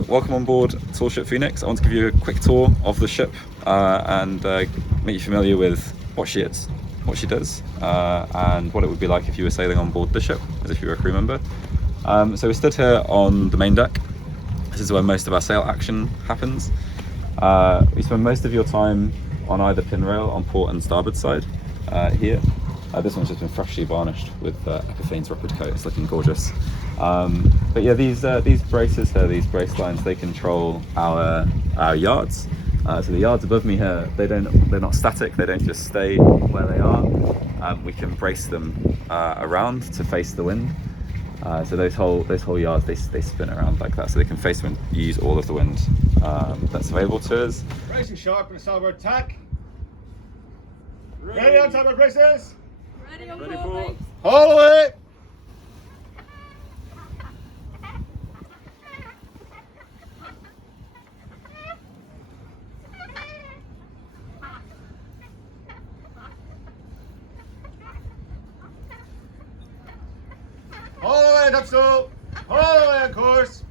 So welcome on board Tall Ship Phoenix. I want to give you a quick tour of the ship and make you familiar with what she is, what she does, and what it would be like if you were sailing on board the ship, as if you were a crew member. So we're stood here on the main deck. This is where most of our sail action happens. We spend most of your time on either pin rail on port and starboard side here. This one's just been freshly varnished with Epiphane's Rapid Coat. It's looking gorgeous. But yeah, these braces here, these brace lines, they control our yards. So the yards above me here, they're not static. They don't just stay where they are. We can brace them around to face the wind. So those whole yards, they spin around like that, so they can face the wind, use all of the wind that's available to us. Bracing sharp and a starboard tack. Ready on starboard braces. Ready on board. All the way. All the way, topsail. All the way on course.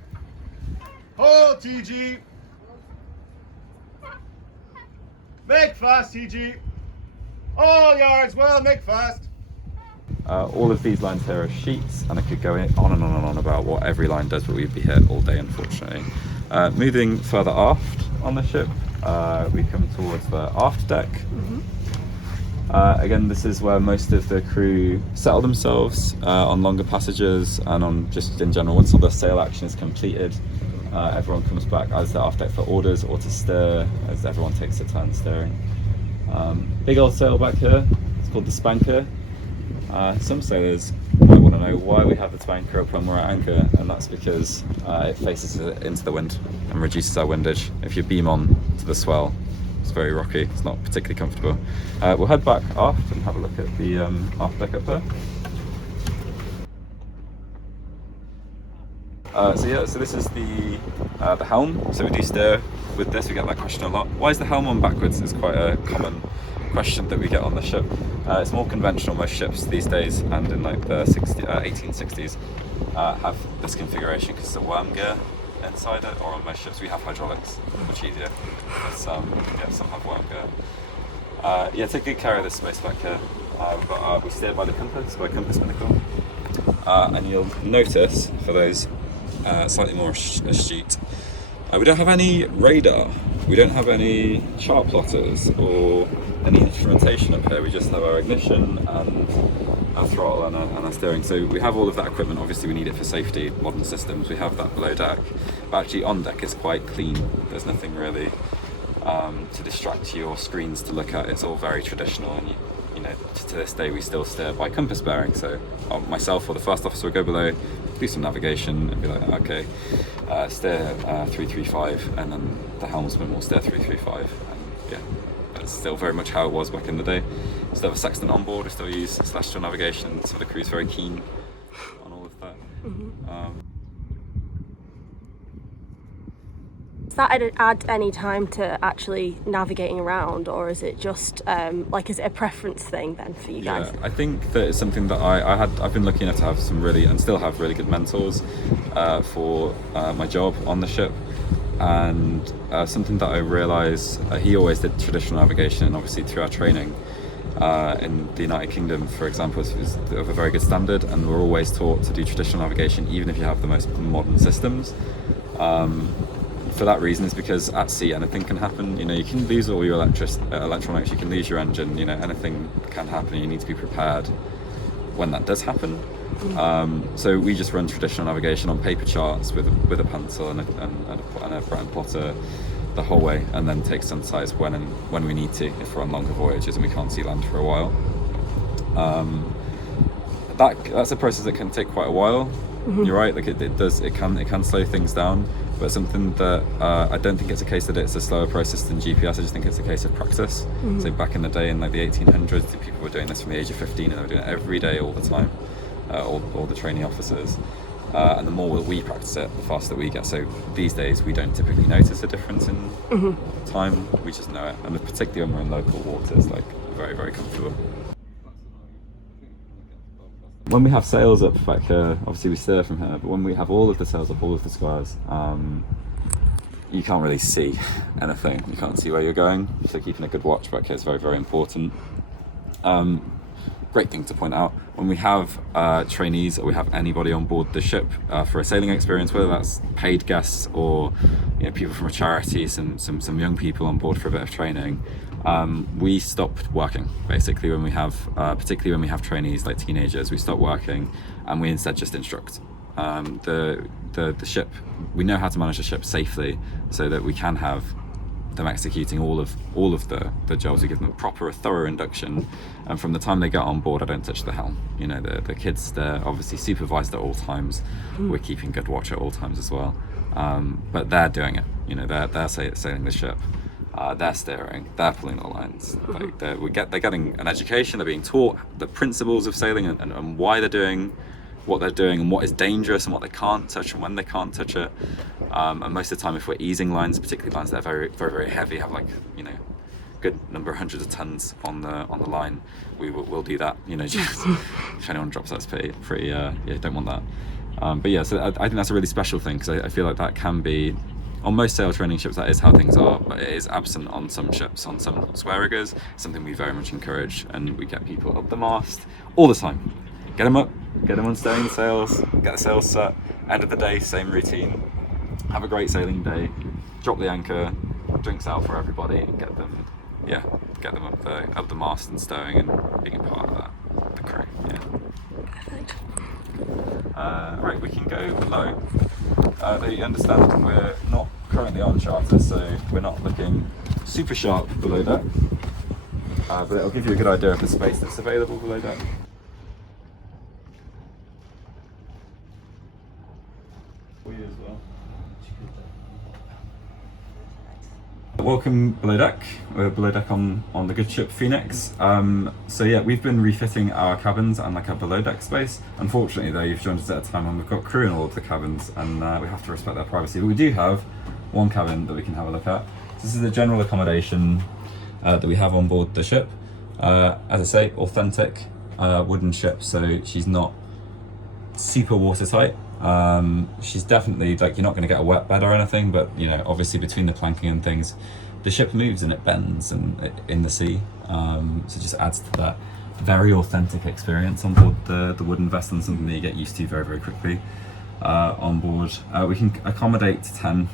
Hold TG. Make fast, TG. All yards well, make fast. All of these lines here are sheets, and I could go on and on and on about what every line does, but we'd be here all day, unfortunately. Moving further aft on the ship, we come towards the aft deck. Again, this is where most of the crew settle themselves on longer passages and on just in general. Once all the sail action is completed, everyone comes back either to the aft deck for orders or to steer, as everyone takes a turn steering. Big old sail back here, it's called the spanker. Some sailors might want to know why we have the spanker up when we're at anchor, and that's because it faces into the wind and reduces our windage. If you beam on to the swell, it's very rocky, it's not particularly comfortable. We'll head back aft and have a look at the aft deck up there. So this is the helm. So we do steer with this. We get that question a lot. Why is the helm on backwards? It's quite a common question that we get on the ship. It's more conventional. Most ships these days, and in like the 1860s, have this configuration because it's a worm gear inside it. Or on most ships we have hydraulics, much easier. But some have worm gear. Take good care of this space back here. We steer by the compass, by compass binnacle. And you'll notice, for those slightly more astute, we don't have any radar, we don't have any chart plotters or any instrumentation up here. We just have our ignition and our throttle and our steering. So we have all of that equipment. Obviously we need it for safety, modern systems. We have that below deck, but actually on deck it's quite clean. There's nothing really to distract you or screens to look at. It's all very traditional, and you know, to this day we still steer by compass bearing. So myself or the first officer would go below, do some navigation and be like, okay, steer 335, and then the helmsman will steer 335, and yeah, that's still very much how it was back in the day. We still have a sextant on board, we still use celestial navigation, so the crew's very keen on all of that. Does that add any time to actually navigating around, or is it just is it a preference thing then for you guys? Yeah, I think that it's something that I've been lucky enough to have some really, and still have really good mentors for my job on the ship, and something that I realised, he always did traditional navigation, and obviously through our training in the United Kingdom, for example, is of a very good standard, and we're always taught to do traditional navigation even if you have the most modern systems. For that reason, is because at sea anything can happen. You know, you can lose all your electronics, you can lose your engine, you know, anything can happen. You need to be prepared when that does happen. So we just run traditional navigation on paper charts with a pencil and a plotter the whole way, and then take sunsights when we need to, if we're on longer voyages and we can't see land for a while. That's a process that can take quite a while. You're right, like it can slow things down, but something that I don't think it's a case that it's a slower process than GPS. I just think it's a case of practice. So back in the day, in like the 1800s, people were doing this from the age of 15, and they were doing it every day, all the time, all the trainee officers. And the more we practice it, the faster we get. So these days, we don't typically notice a difference in time. We just know it, and particularly when we're in local waters, like very, very comfortable. When we have sails up back here, obviously we steer from here, but when we have all of the sails up, all of the squares, you can't really see anything. You can't see where you're going, so keeping a good watch back here is very, very important. Great thing to point out, when we have trainees or we have anybody on board the ship for a sailing experience, whether that's paid guests or people from a charity, some young people on board for a bit of training, we stopped working basically when we have, particularly when we have trainees like teenagers, we stop working and we instead just instruct. The ship, we know how to manage the ship safely so that we can have them executing all of the jobs. We give them a proper, thorough induction, and from the time they get on board, I don't touch the helm. The kids, they're obviously supervised at all times. We're keeping good watch at all times as well, but they're doing it. They're sailing the ship. They're steering, they're pulling the lines. They're getting an education. They're being taught the principles of sailing and why they're doing what they're doing and what is dangerous and what they can't touch and when they can't touch it. And most of the time, if we're easing lines, particularly lines that are very, very, very heavy, have good number, hundreds of tons on the line, we'll do that. Just if anyone drops that's pretty don't want that. But yeah, so I think that's a really special thing, because I feel like that can be, on most sail training ships, that is how things are, but it is absent on some ships, on some square riggers, something we very much encourage, and we get people up the mast all the time. Get them up, get them on stowing the sails, get the sails set, end of the day, same routine, have a great sailing day, drop the anchor, drinks out for everybody, and get them up the mast and stowing and being a part of that, the crew. Perfect. Right, we can go below. You understand we're not currently on charter, so we're not looking super sharp below deck, but it'll give you a good idea of the space that's available below deck. Welcome below deck. We're below deck on the good ship Phoenix. So yeah, we've been refitting our cabins and our below deck space. Unfortunately though, you've joined us at a time when we've got crew in all of the cabins, and we have to respect their privacy. But we do have one cabin that we can have a look at. So this is the general accommodation that we have on board the ship. As I say, authentic wooden ship, so she's not super watertight. She's definitely, you're not going to get a wet bed or anything, but obviously between the planking and things, the ship moves and it bends in the sea, so it just adds to that very authentic experience on board the wooden vessel, and something that you get used to very, very quickly on board. We can accommodate 10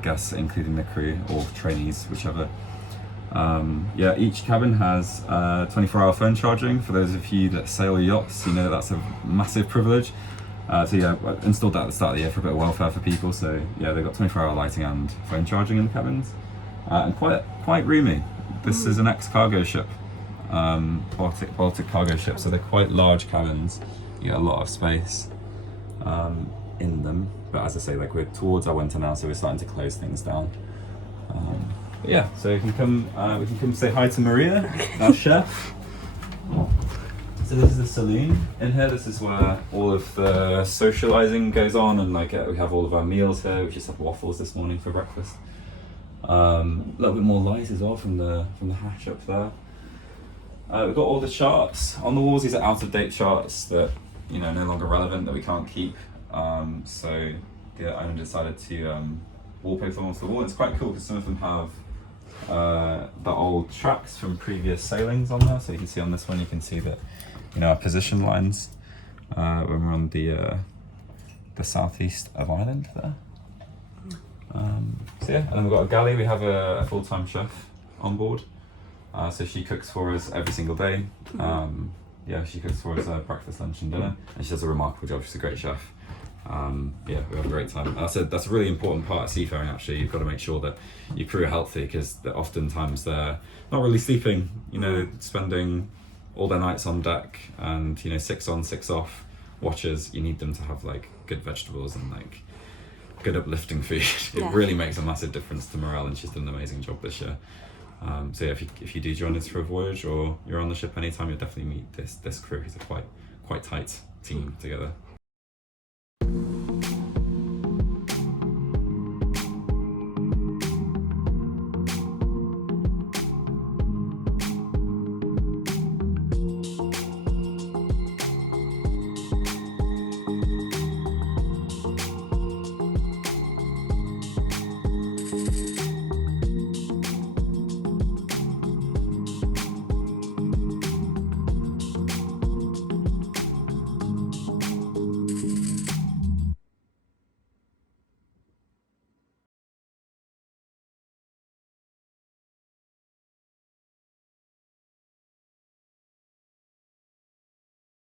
guests, including the crew or trainees, whichever. Each cabin has 24-hour phone charging. For those of you that sail yachts, that's a massive privilege. I installed that at the start of the year for a bit of welfare for people. So yeah, they've got 24-hour lighting and phone charging in the cabins, and quite roomy. This is an ex-cargo ship, Baltic cargo ship. So they're quite large cabins. You get a lot of space in them. But as I say, we're towards our winter now, so we're starting to close things down. So we can come say hi to Maria, our chef. So this is the saloon in here. This is where all of the socialising goes on, and we have all of our meals here. We just had waffles this morning for breakfast. A little bit more light as well from the hatch up there. We've got all the charts on the walls. These are out of date charts that no longer relevant, that we can't keep. So the owner decided to wallpaper them onto the wall. It's quite cool because some of them have the old tracks from previous sailings on there. So you can see on this one, you can see that our position lines when we're on the southeast of Ireland there. And then we've got a galley. We have a full-time chef on board, so she cooks for us every single day. She cooks for us breakfast, lunch and dinner, and she does a remarkable job. She's a great chef. We have a great time. That's a really important part of seafaring. Actually, you've got to make sure that your crew are healthy, because oftentimes they're not really sleeping, spending all their nights on deck, and 6 on 6 off watches. You need them to have good vegetables and good uplifting food. It really makes a massive difference to morale, and she's done an amazing job this year. If you do join us for a voyage or you're on the ship anytime, you'll definitely meet this crew. It's a quite tight team together.